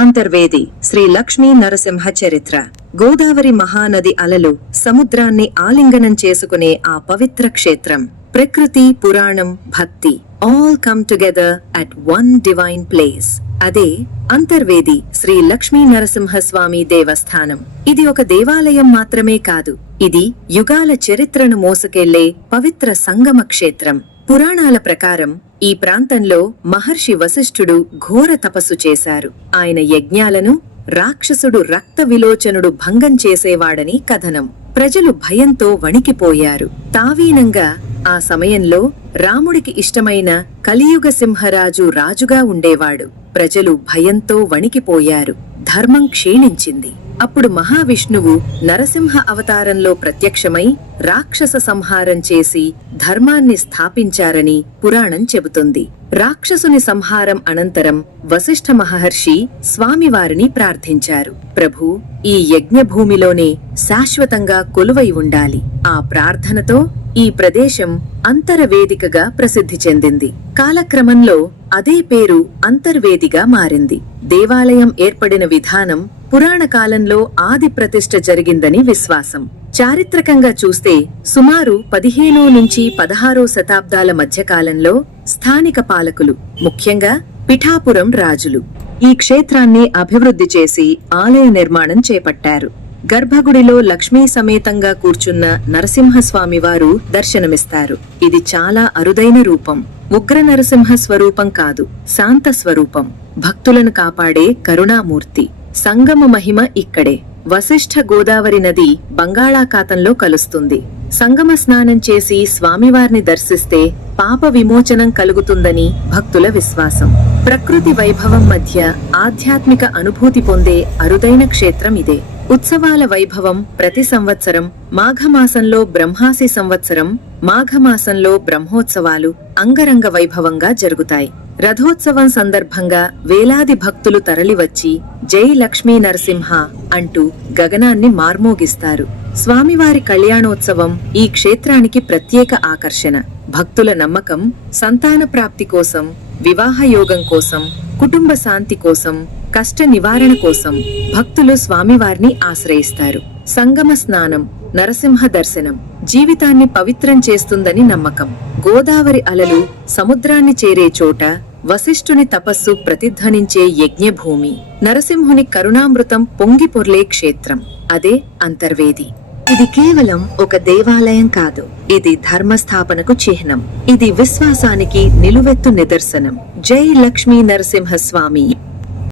అంతర్వేది శ్రీ లక్ష్మీ నరసింహ చరిత్ర. గోదావరి మహానది అలలు సముద్రాన్ని ఆలింగనం చేసుకునే ఆ పవిత్ర క్షేత్రం. ప్రకృతి, పురాణం, భక్తి all come together at one divine place. అదే అంతర్వేది శ్రీ లక్ష్మీ నరసింహస్వామి దేవస్థానం. ఇది ఒక దేవాలయం మాత్రమే కాదు, ఇది యుగాల చరిత్రను మోసుకెళ్లే పవిత్ర సంగమ క్షేత్రం. పురాణాల ప్రకారం ఈ ప్రాంతంలో మహర్షి వశిష్ఠుడు ఘోర తపస్సు చేశారు. ఆయన యజ్ఞాలను రాక్షసుడు రక్త విలోచనుడు భంగం చేసేవాడని కథనం. ప్రజలు భయంతో వణికిపోయారు. తావీనంగా ఆ సమయంలో రాముడికి ఇష్టమైన కలియుగ సింహరాజు రాజుగా ఉండేవాడు. ప్రజలు భయంతో వణికిపోయారు. ధర్మం క్షీణించింది. అప్పుడు మహావిష్ణువు నరసింహ అవతారంలో ప్రత్యక్షమై రాక్షస సంహారం చేసి ధర్మాన్ని స్థాపించారని పురాణం చెబుతుంది. రాక్షసుని సంహారం అనంతరం వశిష్ఠ మహర్షి స్వామివారిని ప్రార్థించారు. ప్రభూ, ఈ యజ్ఞభూమిలోనే శాశ్వతంగా కొలువై ఉండాలి. ఆ ప్రార్థనతో ఈ ప్రదేశం అంతరవేదికగా ప్రసిద్ధి చెందింది. కాలక్రమంలో అదే పేరు అంతర్వేదిగా మారింది. దేవాలయం ఏర్పడిన విధానం పురాణ కాలంలో ఆది ప్రతిష్ఠ జరిగిందని విశ్వాసం. చారిత్రకంగా చూస్తే సుమారు 15 నుంచి 16 శతాబ్దాల మధ్యకాలంలో స్థానిక పాలకులు, ముఖ్యంగా పిఠాపురం రాజులు, ఈ క్షేత్రాన్ని అభివృద్ధి చేసి ఆలయ నిర్మాణం చేపట్టారు. గర్భగుడిలో లక్ష్మీ సమేతంగా కూర్చున్న నరసింహస్వామివారు దర్శనమిస్తారు. ఇది చాలా అరుదైన రూపం. ఉగ్ర నరసింహ స్వరూపం కాదు, శాంత స్వరూపం, భక్తులను కాపాడే కరుణామూర్తి. సంగమ మహిమ ఇక్కడే. వశిష్ఠ గోదావరి నది బంగాళాఖాతంలో కలుస్తుంది. సంగమ స్నానం చేసి స్వామివారిని దర్శిస్తే పాప విమోచనం కలుగుతుందని భక్తుల విశ్వాసం. ప్రకృతి వైభవం మధ్య ఆధ్యాత్మిక అనుభూతి పొందే అరుదైన క్షేత్రం ఇదే. ఉత్సవాల వైభవం ప్రతి సంవత్సరం మాఘమాసంలో బ్రహ్మాసి సంవత్సరం మాఘమాసంలో బ్రహ్మోత్సవాలు అంగరంగ వైభవంగా జరుగుతాయి. రథోత్సవం సందర్భంగా వేలాది భక్తులు తరలివచ్చి జై లక్ష్మీ నరసింహ అంటూ గగనాన్ని మార్మోగిస్తారు. స్వామివారి కళ్యాణోత్సవం ఈ క్షేత్రానికి ప్రత్యేక ఆకర్షణ. భక్తుల నమ్మకం సంతాన ప్రాప్తి కోసం, వివాహ యోగం కోసం, కుటుంబ శాంతి కోసం, కష్ట నివారణ కోసం భక్తులు స్వామివారిని ఆశ్రయిస్తారు. సంగమ స్నానం, నరసింహ దర్శనం జీవితాన్ని పవిత్రం చేస్తుందని నమ్మకం. గోదావరి అలలు సముద్రాన్ని చేరే చోట వశిష్ఠుని తపస్సు ప్రతిధ్వనించే యజ్ఞభూమి, నరసింహుని కరుణామృతం పొంగి పొర్లే క్షేత్రం. అదే అంతర్వేది. ఇది కేవలం ఒక దేవాలయం కాదు, ఇది ధర్మస్థాపనకు చిహ్నం. ఇది విశ్వాసానికి నిలువెత్తు నిదర్శనం. జై లక్ష్మీ నరసింహస్వామి.